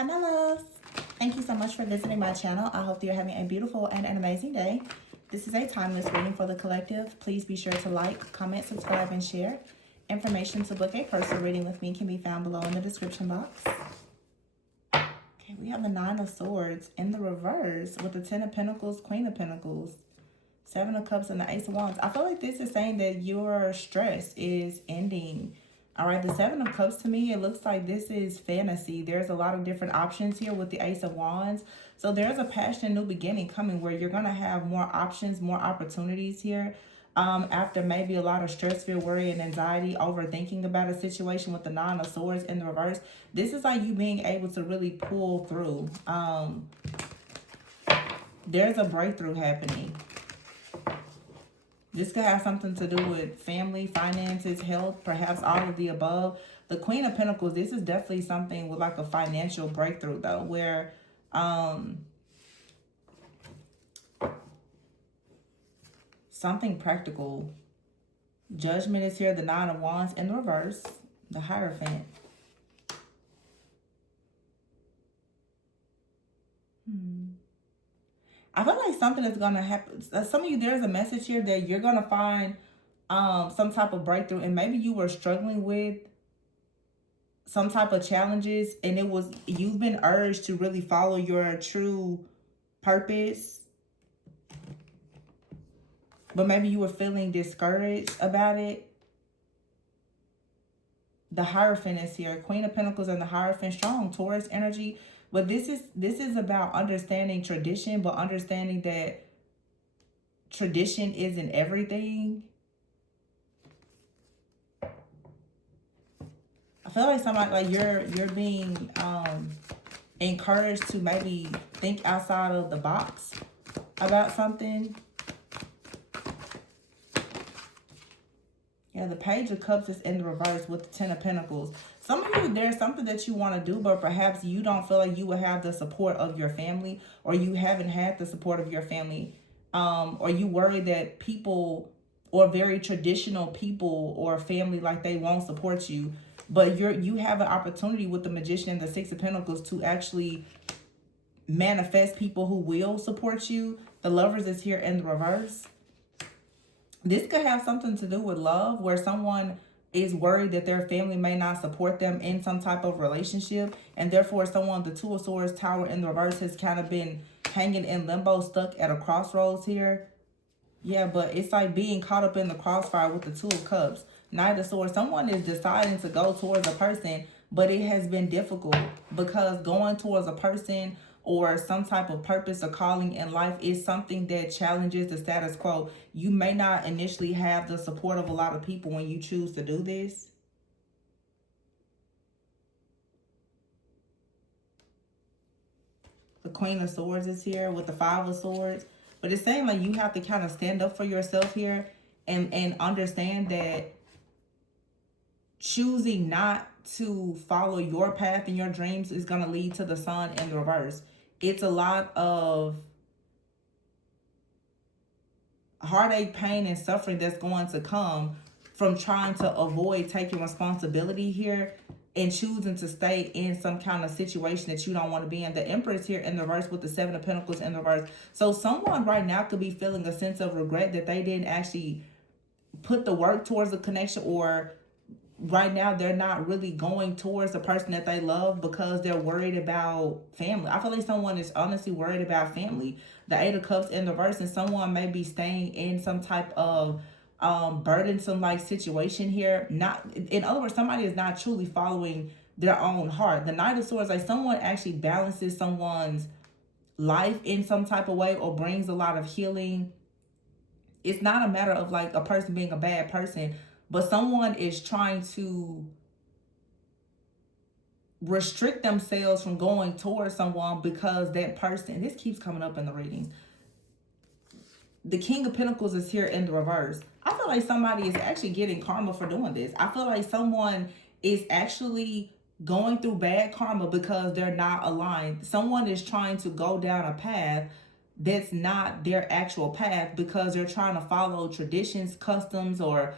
Hi, my loves. Thank you so much for visiting my channel. I hope you're having a beautiful and an amazing day. This is a timeless reading for the collective. Please be sure to like, comment, subscribe, and share. Information to book a personal reading with me can be found below in the description box. Okay, we have the Nine of Swords in the reverse with the Ten of Pentacles, Queen of Pentacles, Seven of Cups, and the Ace of Wands. I feel like this is saying that your stress is ending. All right, the Seven of Cups, to me, it looks like this is fantasy. There's a lot of different options here with the Ace of Wands. So there's a passionate new beginning coming where you're going to have more options, more opportunities here. After maybe a lot of stress, fear, worry, and anxiety, overthinking about a situation with the Nine of Swords in the reverse. This is like you being able to really pull through. There's a breakthrough happening. This could have something to do with family, finances, health, perhaps all of the above. The Queen of Pentacles, this is definitely something with like a financial breakthrough though, where something practical. Judgment is here, the Nine of Wands in the reverse, the Hierophant. I feel like something is going to happen. Some of you, there's a message here that you're going to find some type of breakthrough. And maybe you were struggling with some type of challenges. And you've been urged to really follow your true purpose. But maybe you were feeling discouraged about it. The Hierophant is here. Queen of Pentacles and the Hierophant, strong Taurus energy. But this is about understanding tradition, but understanding that tradition isn't everything. I feel like somebody, like you're being encouraged to maybe think outside of the box about something. Yeah, the Page of Cups is in the reverse with the Ten of Pentacles. Some of you, there's something that you want to do, but perhaps you don't feel like you will have the support of your family, or you haven't had the support of your family, or you worry that people, or very traditional people or family, like they won't support you. But you have an opportunity with the Magician and the Six of Pentacles to actually manifest people who will support you. The Lovers is here in the reverse. This could have something to do with love, where someone is worried that their family may not support them in some type of relationship. And therefore, the Two of Swords, Tower in the reverse, has kind of been hanging in limbo, stuck at a crossroads here. Yeah, but it's like being caught up in the crossfire with the Two of Cups. Knight of Swords, someone is deciding to go towards a person, but it has been difficult because going towards a person or some type of purpose or calling in life is something that challenges the status quo. You may not initially have the support of a lot of people when you choose to do this. The Queen of Swords is here with the Five of Swords. But it's saying like you have to kind of stand up for yourself here and understand that choosing not to follow your path and your dreams is going to lead to the Sun in the reverse. It's a lot of heartache, pain, and suffering that's going to come from trying to avoid taking responsibility here and choosing to stay in some kind of situation that you don't want to be in. The Empress here in the reverse with the Seven of Pentacles in the reverse. So someone right now could be feeling a sense of regret that they didn't actually put the work towards the connection, or right now they're not really going towards the person that they love because they're worried about family. I feel like someone is honestly worried about family. The Eight of Cups in the reverse, and someone may be staying in some type of burdensome like situation here. Not, in other words, somebody is not truly following their own heart. The Knight of Swords, like someone actually balances someone's life in some type of way or brings a lot of healing. It's not a matter of like a person being a bad person, but someone is trying to restrict themselves from going towards someone because that person, this keeps coming up in the readings. The King of Pentacles is here in the reverse. I feel like somebody is actually getting karma for doing this. I feel like someone is actually going through bad karma because they're not aligned. Someone is trying to go down a path that's not their actual path because they're trying to follow traditions, customs, or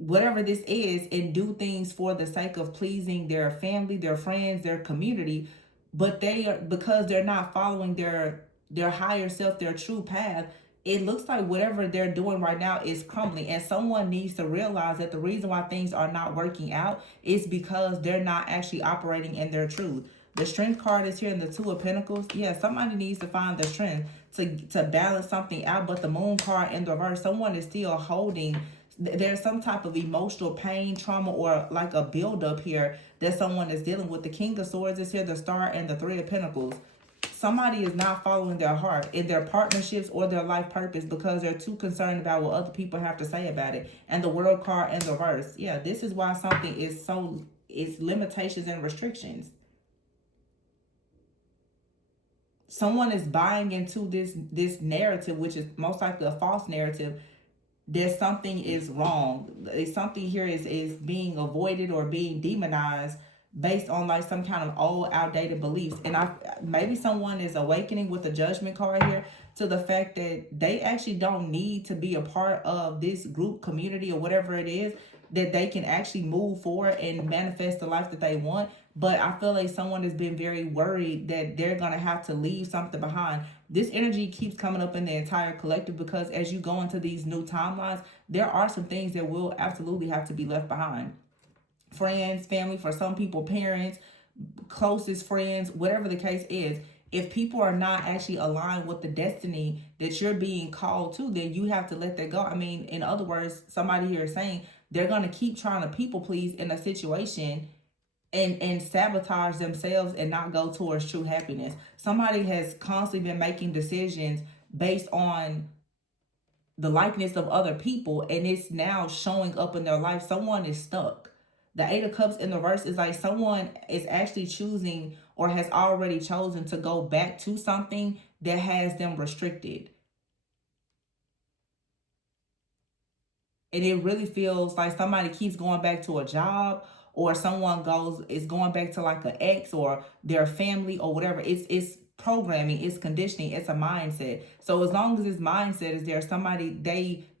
whatever this is, and do things for the sake of pleasing their family, their friends, their community, but they are, because they're not following their higher self, their true path. It looks like whatever they're doing right now is crumbling, and someone needs to realize that the reason why things are not working out is because they're not actually operating in their truth. The strength card is here in the Two of Pentacles. Yeah, somebody needs to find the strength to balance something out. But the Moon card in the reverse, someone is still holding. There's some type of emotional pain, trauma, or like a buildup here that someone is dealing with. The King of Swords is here, the Star, and the Three of Pentacles. Somebody is not following their heart in their partnerships or their life purpose because they're too concerned about what other people have to say about it. And the World card in the reverse. Yeah, this is why something is so, it's limitations and restrictions. Someone is buying into this narrative, which is most likely a false narrative, that something is wrong. Something here is being avoided or being demonized based on like some kind of old outdated beliefs. And maybe someone is awakening with the Judgment card here to the fact that they actually don't need to be a part of this group, community, or whatever it is, that they can actually move forward and manifest the life that they want. But I feel like someone has been very worried that they're going to have to leave something behind. This energy keeps coming up in the entire collective because as you go into these new timelines, there are some things that will absolutely have to be left behind. Friends, family, for some people, parents, closest friends, whatever the case is. If people are not actually aligned with the destiny that you're being called to, then you have to let that go. I mean, in other words, somebody here is saying they're going to keep trying to people please in a situation and sabotage themselves and not go towards true happiness. Somebody has constantly been making decisions based on the likeness of other people, and it's now showing up in their life. Someone is stuck. The Eight of Cups in the reverse is like someone is actually choosing or has already chosen to go back to something that has them restricted. And it really feels like somebody keeps going back to a job, or someone is going back to like an ex or their family or whatever. It's programming, it's conditioning, it's a mindset. So as long as this mindset is there, somebody,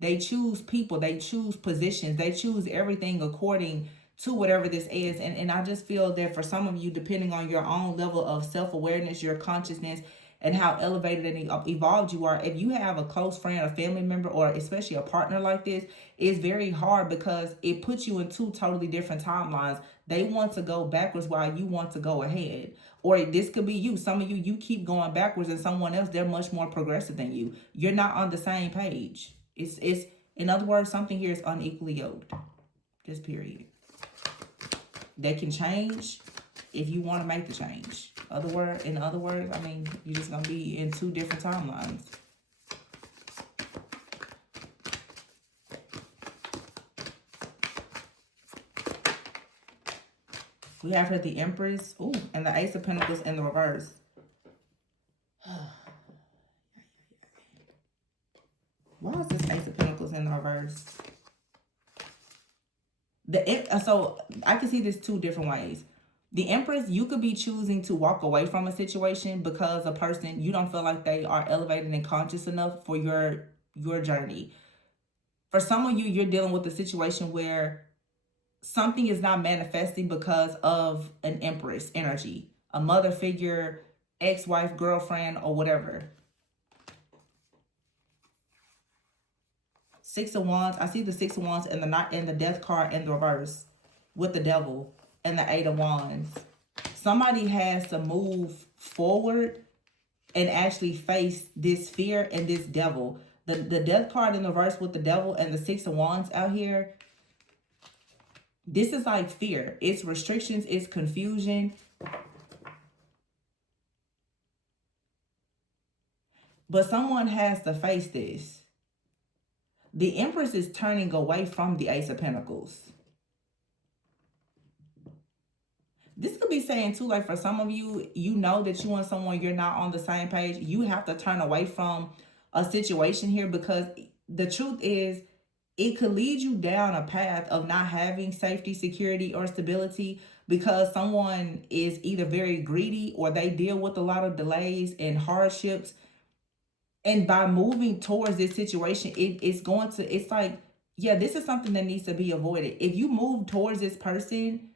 they choose people, they choose positions, they choose everything according to whatever this is. And I just feel that for some of you, depending on your own level of self-awareness, your consciousness, and how elevated and evolved you are, if you have a close friend, a family member, or especially a partner like this, it's very hard because it puts you in two totally different timelines. They want to go backwards while you want to go ahead. Or this could be you. Some of you keep going backwards, and someone else, they're much more progressive than you. You're not on the same page. It's in other words, something here is unequally yoked. Just period. They can change if you want to make the change. In other words, I mean, you're just going to be in two different timelines. We have here the Empress, and the Ace of Pentacles in the reverse. Why is this Ace of Pentacles in the reverse? So I can see this two different ways. The Empress, you could be choosing to walk away from a situation because a person, you don't feel like they are elevated and conscious enough for your journey. For some of you, you're dealing with a situation where something is not manifesting because of an Empress energy, a mother figure, ex-wife, girlfriend, or whatever. Six of Wands. I see the Six of Wands and the Death card in the reverse with the Devil and the Eight of Wands. Somebody has to move forward and actually face this fear and this devil. The Death card in the reverse with the Devil and the Six of Wands out here. This is like fear. It's restrictions. It's confusion. But someone has to face this. The Empress is turning away from the Ace of Pentacles. This could be saying too, like for some of you, you know that you and someone, you're not on the same page. You have to turn away from a situation here because the truth is it could lead you down a path of not having safety, security, or stability because someone is either very greedy or they deal with a lot of delays and hardships. And by moving towards this situation, it's like Yeah, this is something that needs to be avoided. If you move towards this person,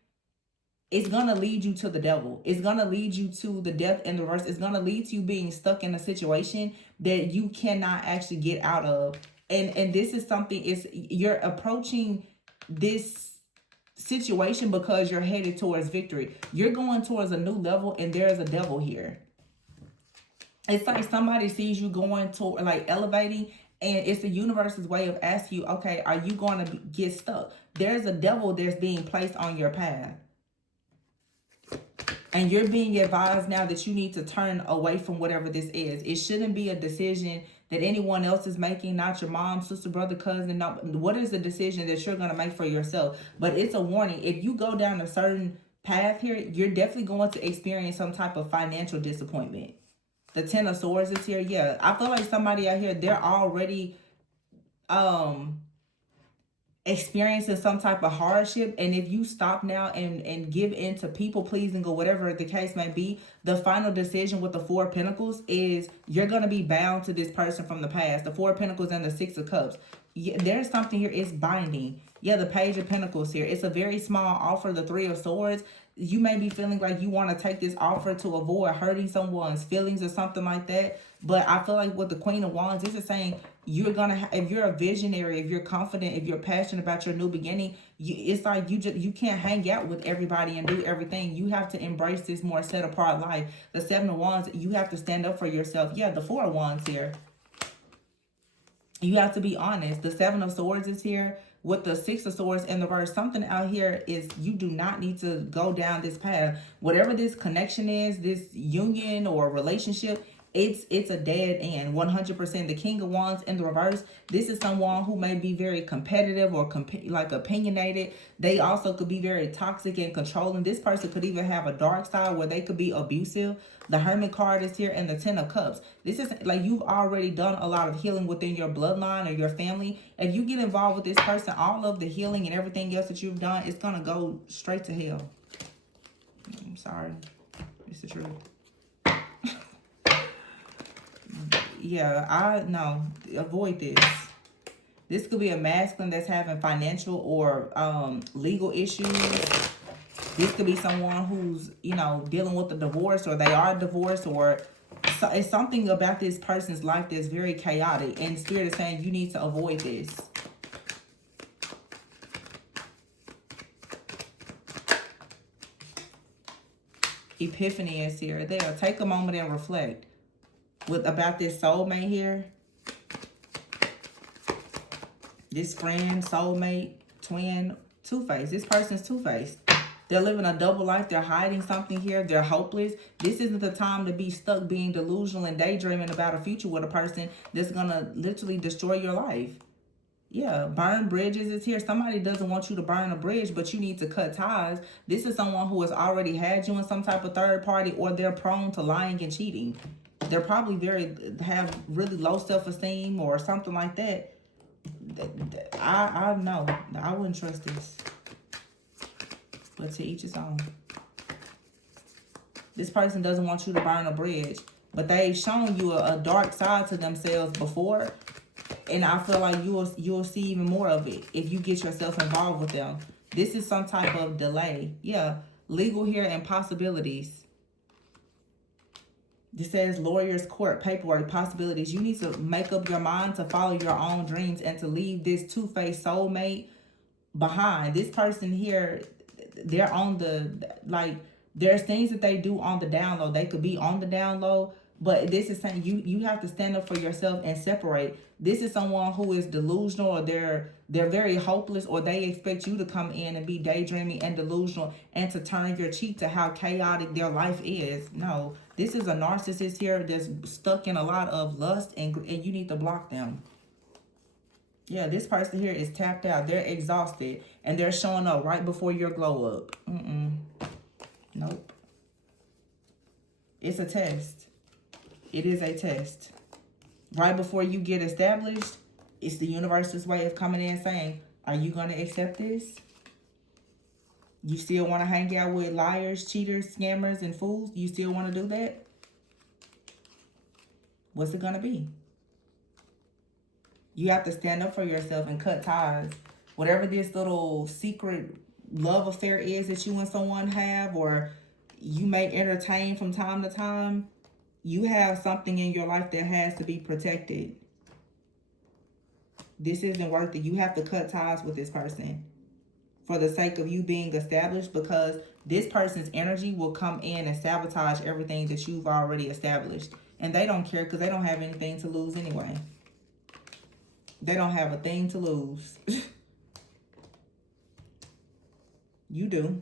it's going to lead you to the devil. It's going to lead you to the death and the reverse. It's going to lead to you being stuck in a situation that you cannot actually get out of. And this is something, is you're approaching this situation because you're headed towards victory. You're going towards a new level, and there's a devil here. It's like somebody sees you going to, like, elevating, and it's the universe's way of asking you, okay, are you going to get stuck? There's a devil that's being placed on your path. And you're being advised now that you need to turn away from whatever this is. It shouldn't be a decision that anyone else is making, not your mom, sister, brother, cousin. No, what is the decision that you're going to make for yourself? But it's a warning. If you go down a certain path here, you're definitely going to experience some type of financial disappointment. The Ten of Swords is here. Yeah, I feel like somebody out here, they're already experiencing some type of hardship, and if you stop now and give in to people pleasing or whatever the case may be, the final decision with the Four of Pentacles is you're going to be bound to this person from the past. The Four of Pentacles and the Six of Cups. Yeah, there's something here. It's binding. Yeah, the Page of Pentacles here. It's a very small offer. The Three of Swords. You may be feeling like you want to take this offer to avoid hurting someone's feelings or something like that. But I feel like with the Queen of Wands, this is saying you're going to, if you're a visionary, if you're confident, if you're passionate about your new beginning, it's like you can't hang out with everybody and do everything. You have to embrace this more set apart life. The Seven of Wands, you have to stand up for yourself. Yeah, the Four of Wands here. You have to be honest. The Seven of Swords is here with the Six of Swords in the reverse. Something out here is you do not need to go down this path. Whatever this connection is, this union or relationship, it's a dead end. 100%. The King of Wands in the reverse. This is someone who may be very competitive or like opinionated. They also could be very toxic and controlling. This person could even have a dark side where they could be abusive. The Hermit card is here, and the Ten of Cups. This is like you've already done a lot of healing within your bloodline or your family. If you get involved with this person, all of the healing and everything else that you've done, it's going to go straight to hell. I'm sorry. It's the truth. Yeah, I know. Avoid this. This could be a masculine that's having financial or legal issues. This could be someone who's, you know, dealing with a divorce, or they are divorced, or it's something about this person's life that's very chaotic. And Spirit is saying you need to avoid this. Epiphany is here. There. Take a moment and reflect about this soulmate here. This friend, soulmate, twin, two-faced. This person's two-faced. They're living a double life. They're hiding something here. They're hopeless. This isn't the time to be stuck being delusional and daydreaming about a future with a person that's going to literally destroy your life. Yeah, burn bridges is here. Somebody doesn't want you to burn a bridge, but you need to cut ties. This is someone who has already had you in some type of third party, or they're prone to lying and cheating. They're probably have really low self-esteem or something like that. I know. I wouldn't trust this. But to each his own. This person doesn't want you to burn a bridge, but they've shown you a dark side to themselves before, and I feel like you'll see even more of it if you get yourself involved with them. This is some type of delay. Yeah, legal here and possibilities. This says lawyers, court, paperwork, possibilities. You need to make up your mind to follow your own dreams and to leave this two-faced soulmate behind. This person here, they're on the, like, there's things that they do on the down low. They could be on the down low, but this is saying you have to stand up for yourself and separate. This is someone who is delusional, or they're very hopeless, or they expect you to come in and be daydreaming and delusional and to turn your cheek to how chaotic their life is. No, this is a narcissist here that's stuck in a lot of lust, and you need to block them. Yeah, this person here is tapped out. They're exhausted, and they're showing up right before your glow up. Nope. It's a test. It is a test. Right before you get established, it's the universe's way of coming in saying, are you going to accept this? You still want to hang out with liars, cheaters, scammers, and fools? You still want to do that? What's it going to be? You have to stand up for yourself and cut ties. Whatever this little secret love affair is that you and someone have, or you may entertain from time to time, you have something in your life that has to be protected. This isn't worth it. You have to cut ties with this person for the sake of you being established, because this person's energy will come in and sabotage everything that you've already established. And they don't care because they don't have anything to lose anyway. They don't have a thing to lose. You do.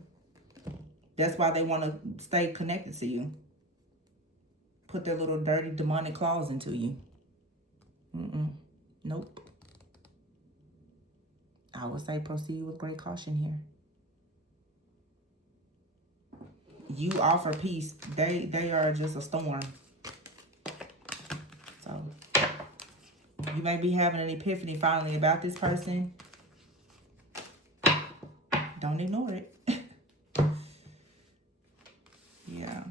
That's why they want to stay connected to you. Put their little dirty demonic claws into you. Nope. I would say proceed with great caution here. You offer peace. They are just a storm. So you may be having an epiphany finally about this person. Don't ignore it. Yeah.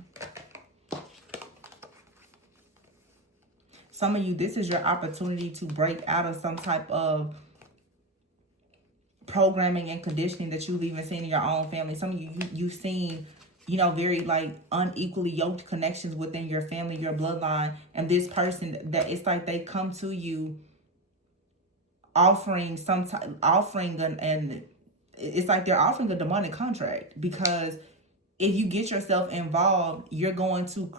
Some of you, this is your opportunity to break out of some type of programming and conditioning that you've even seen in your own family. Some of you've seen, you know, very like unequally yoked connections within your family, your bloodline. And this person, that it's like they come to you offering and it's like they're offering a demonic contract, because if you get yourself involved, you're going to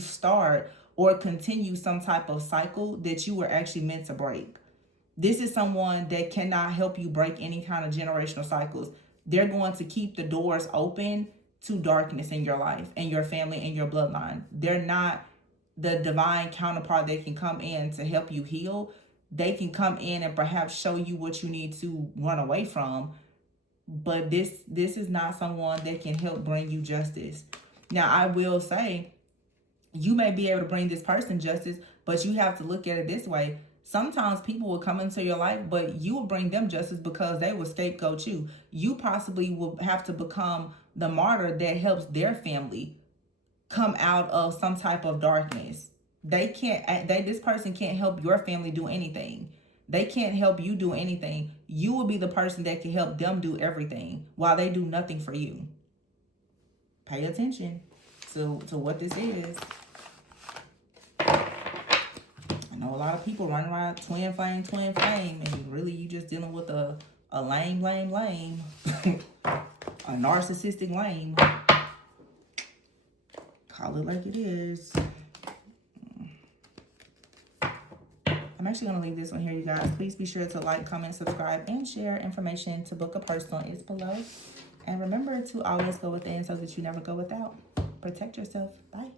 start or continue some type of cycle that you were actually meant to break. This is someone that cannot help you break any kind of generational cycles. They're going to keep the doors open to darkness in your life and your family and your bloodline. They're not the divine counterpart that can come in to help you heal. They can come in and perhaps show you what you need to run away from. But this is not someone that can help bring you justice. Now, I will say, you may be able to bring this person justice, but you have to look at it this way. Sometimes people will come into your life, but you will bring them justice because they will scapegoat you. You possibly will have to become the martyr that helps their family come out of some type of darkness. This person can't help your family do anything. They can't help you do anything. You will be the person that can help them do everything while they do nothing for you. Pay attention to what this is. I know a lot of people running around twin flame, and really you just dealing with a lame. A narcissistic lame. Call it like it is. I'm actually going to leave this one here, you guys. Please be sure to like, comment, subscribe, and share. Information to book a personal is below. And remember to always go within so that you never go without. Protect yourself. Bye.